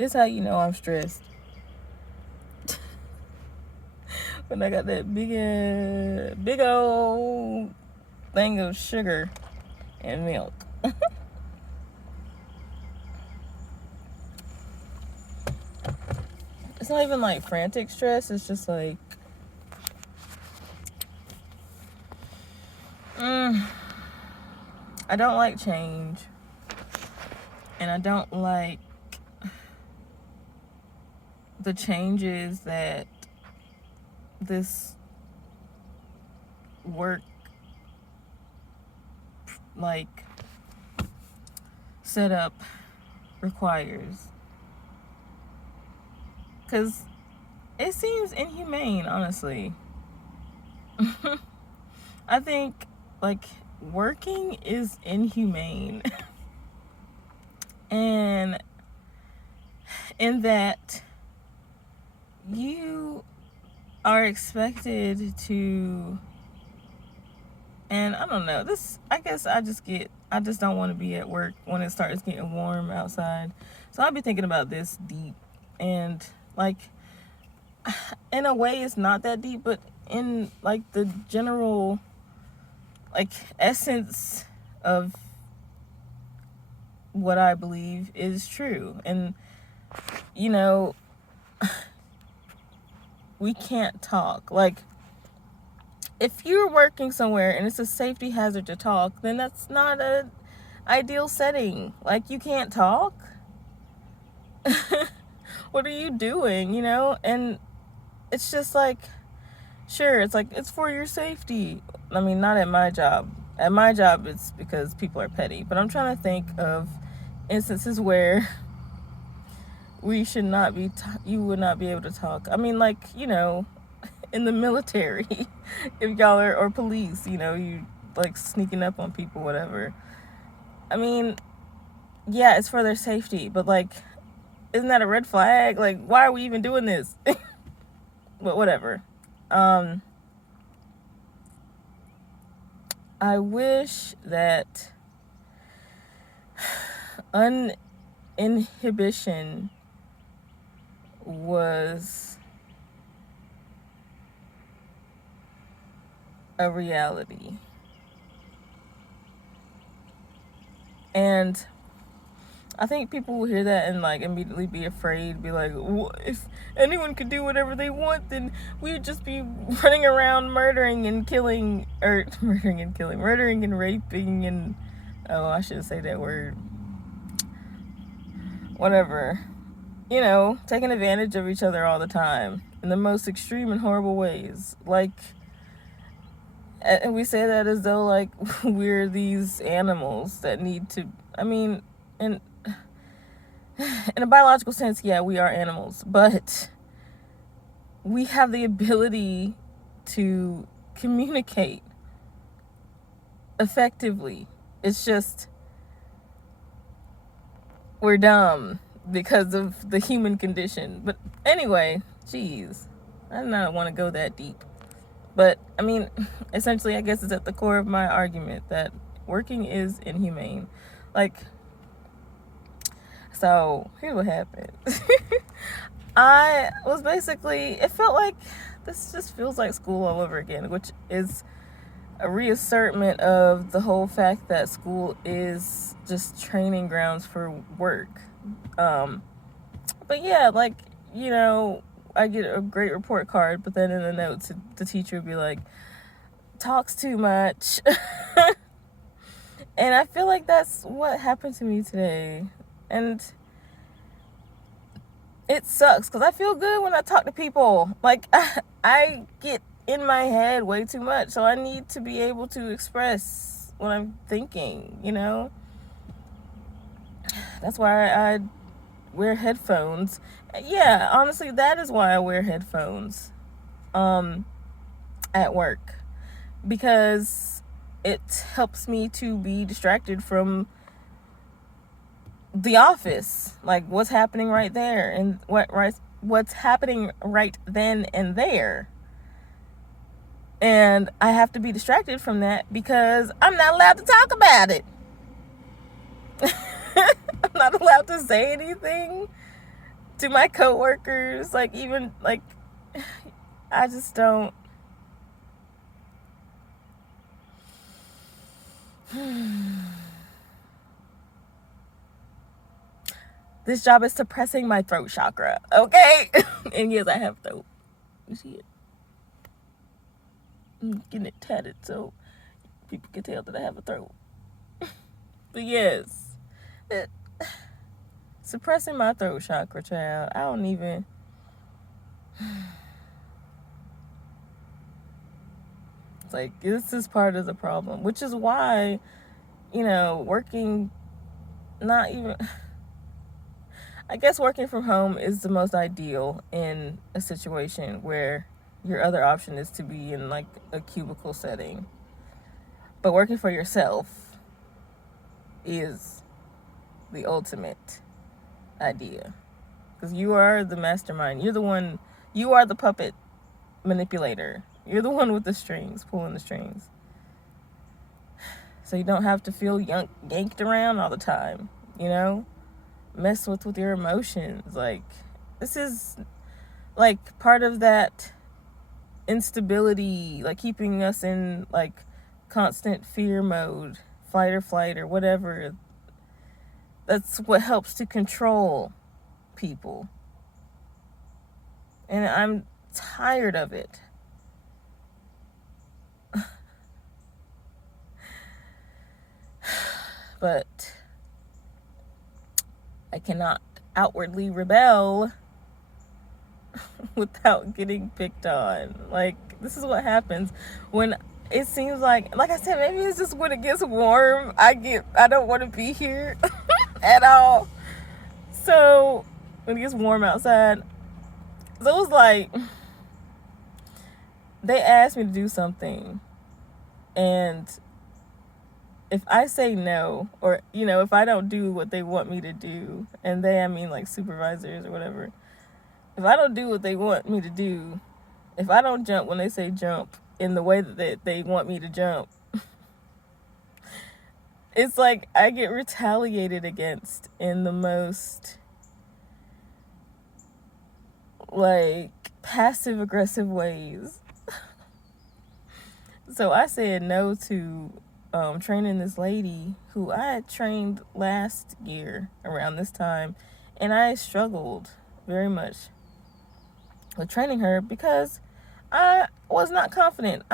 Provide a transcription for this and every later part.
This how you know I'm stressed. When I got that big old thing of sugar and milk. It's not even like frantic stress. It's just like, I don't like change. And I don't like the changes that this work like setup requires, because it seems inhumane, honestly. I think like working is inhumane. And in that you are expected to, and I don't know, I guess I just don't want to be at work when it starts getting warm outside. So I'll be thinking about this deep, and like in a way it's not that deep, but in like the general like essence of what I believe is true. And we can't talk. Like, if you're working somewhere and it's a safety hazard to talk, then that's not an ideal setting. Like, you can't talk. What are you doing, And it's just like, sure, it's like, it's for your safety. I mean, not at my job. At my job, it's because people are petty. But I'm trying to think of instances where we should not be, you would not be able to talk. I mean, like, in the military, if y'all are, or police, you like sneaking up on people, whatever. I mean, yeah, it's for their safety, but like, isn't that a red flag? Like, why are we even doing this? But whatever. I wish that uninhibition was a reality. And I think people will hear that and like immediately be afraid, be like, well, if anyone could do whatever they want, then we would just be running around murdering and raping and, oh, I shouldn't say that word. Whatever. Taking advantage of each other all the time in the most extreme and horrible ways. Like, and we say that as though like we're these animals that need to, I mean, in a biological sense, yeah, we are animals, but we have the ability to communicate effectively. It's just we're dumb because of the human condition. But anyway, geez, I do not want to go that deep. But I mean, essentially, I guess it's at the core of my argument that working is inhumane. Like, so here's what happened. I was basically, it felt like this just feels like school all over again, which is a reassertment of the whole fact that school is just training grounds for work. But yeah, like, I get a great report card, but then in the notes, the teacher would be like, talks too much. And I feel like that's what happened to me today. And it sucks because I feel good when I talk to people. Like, I get in my head way too much, so I need to be able to express what I'm thinking, That's why I wear headphones. Yeah, honestly, that is why I wear headphones at work, because it helps me to be distracted from the office, like what's happening right there and what's happening right then and there. And I have to be distracted from that because I'm not allowed to talk about it. I'm not allowed to say anything to my coworkers, like, even, like, I just don't. This job is suppressing my throat chakra, okay? And yes, I have throat. You see it? I'm getting it tatted so people can tell that I have a throat. But yes, suppressing my throat chakra, child. I don't even. It's like, this is part of the problem, which is why, working, not even. I guess working from home is the most ideal in a situation where your other option is to be in like a cubicle setting. But working for yourself is the ultimate idea. Because you are the mastermind. You're the one, you are the puppet manipulator. You're the one with the strings, pulling the strings. So you don't have to feel yanked around all the time, mess with your emotions. Like, this is like part of that instability, like keeping us in like constant fear mode, fight or flight or whatever. That's what helps to control people, and I'm tired of it. But I cannot outwardly rebel without getting picked on. Like, this is what happens when it seems like I said, maybe it's just when it gets warm, I don't want to be here at all. So when it gets warm outside, so it was like, they asked me to do something, and if I say no, or, if I don't do what they want me to do, and I mean like supervisors or whatever, if I don't do what they want me to do, if I don't jump when they say jump in the way that they want me to jump, it's like I get retaliated against in the most, like, passive aggressive ways. So I said no to training this lady who I had trained last year around this time, and I struggled very much with training her because I was not confident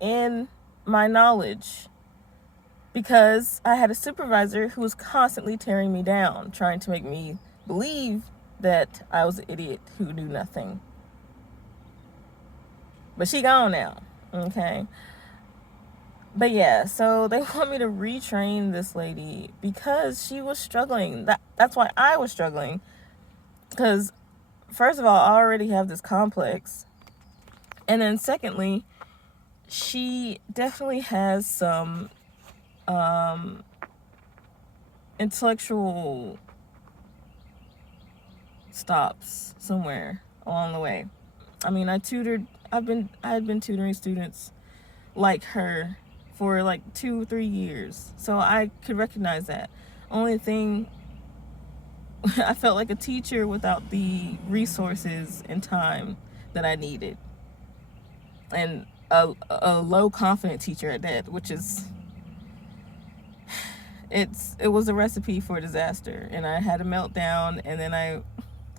in my knowledge, because I had a supervisor who was constantly tearing me down, trying to make me believe that I was an idiot who knew nothing. But she gone now, okay? But yeah, so they want me to retrain this lady because she was struggling. That's why I was struggling. Because, first of all, I already have this complex. And then secondly, she definitely has some intellectual stops somewhere along the way. I mean, I had been tutoring students like her for like 2-3 years, so I could recognize that. Only thing, I felt like a teacher without the resources and time that I needed, and a low confident teacher at that, which is, it was a recipe for disaster. And I had a meltdown, and then I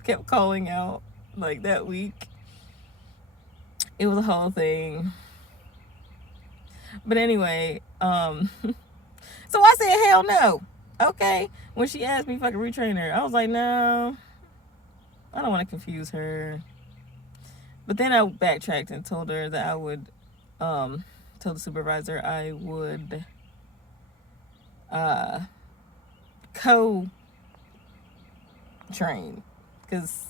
kept calling out like that week. It was a whole thing. But anyway, so I said hell no. Okay, when she asked me if I could retrain her, I was like, no, I don't want to confuse her. But then I backtracked and told her that I would, told the supervisor I would co-train, because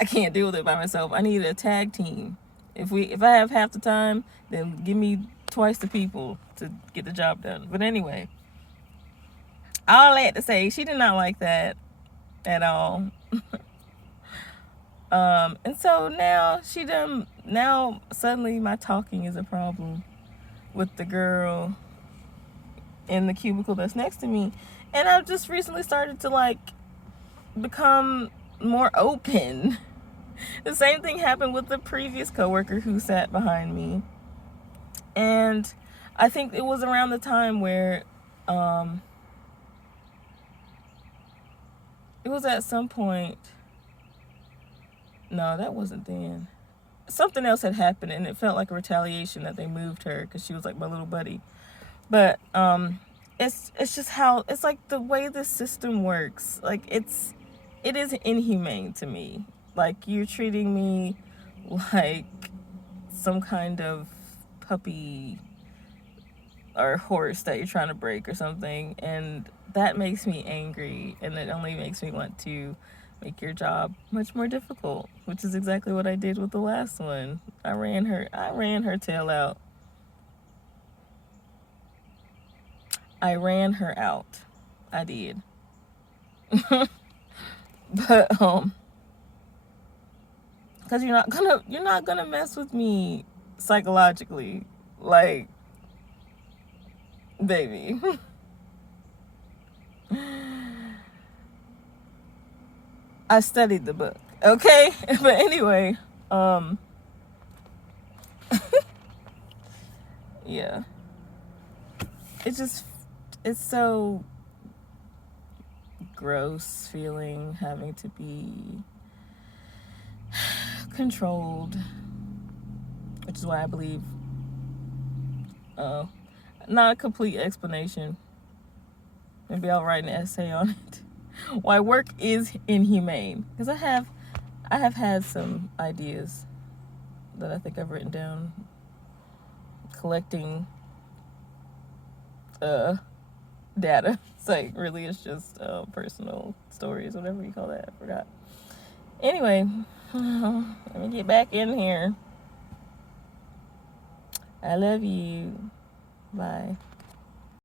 I can't deal with it by myself. I need a tag team. If I have half the time, then give me twice the people to get the job done. But anyway, all I had to say, she did not like that at all. And so now now suddenly my talking is a problem with the girl in the cubicle that's next to me. And I've just recently started to like become more open. The same thing happened with the previous coworker who sat behind me. And I think it was around the time where it was at some point. No, that wasn't then. Something else had happened, and it felt like a retaliation that they moved her because she was like my little buddy. But it's just how it's like the way the system works. Like it is inhumane to me. Like you're treating me like some kind of puppy or horse that you're trying to break or something, and that makes me angry, and it only makes me want to make your job much more difficult, which is exactly what I did with the last one. I ran her tail out. I ran her out. I did. But because you're not gonna mess with me psychologically, like, baby. I studied the book, okay? But anyway, yeah. It's so gross feeling having to be controlled, which is why I believe, not a complete explanation. Maybe I'll write an essay on it. Why work is inhumane. Because I have had some ideas that I think I've written down, collecting data. It's like, really, it's just personal stories, whatever you call that. I forgot. Anyway, let me get back in here. I love you. Bye.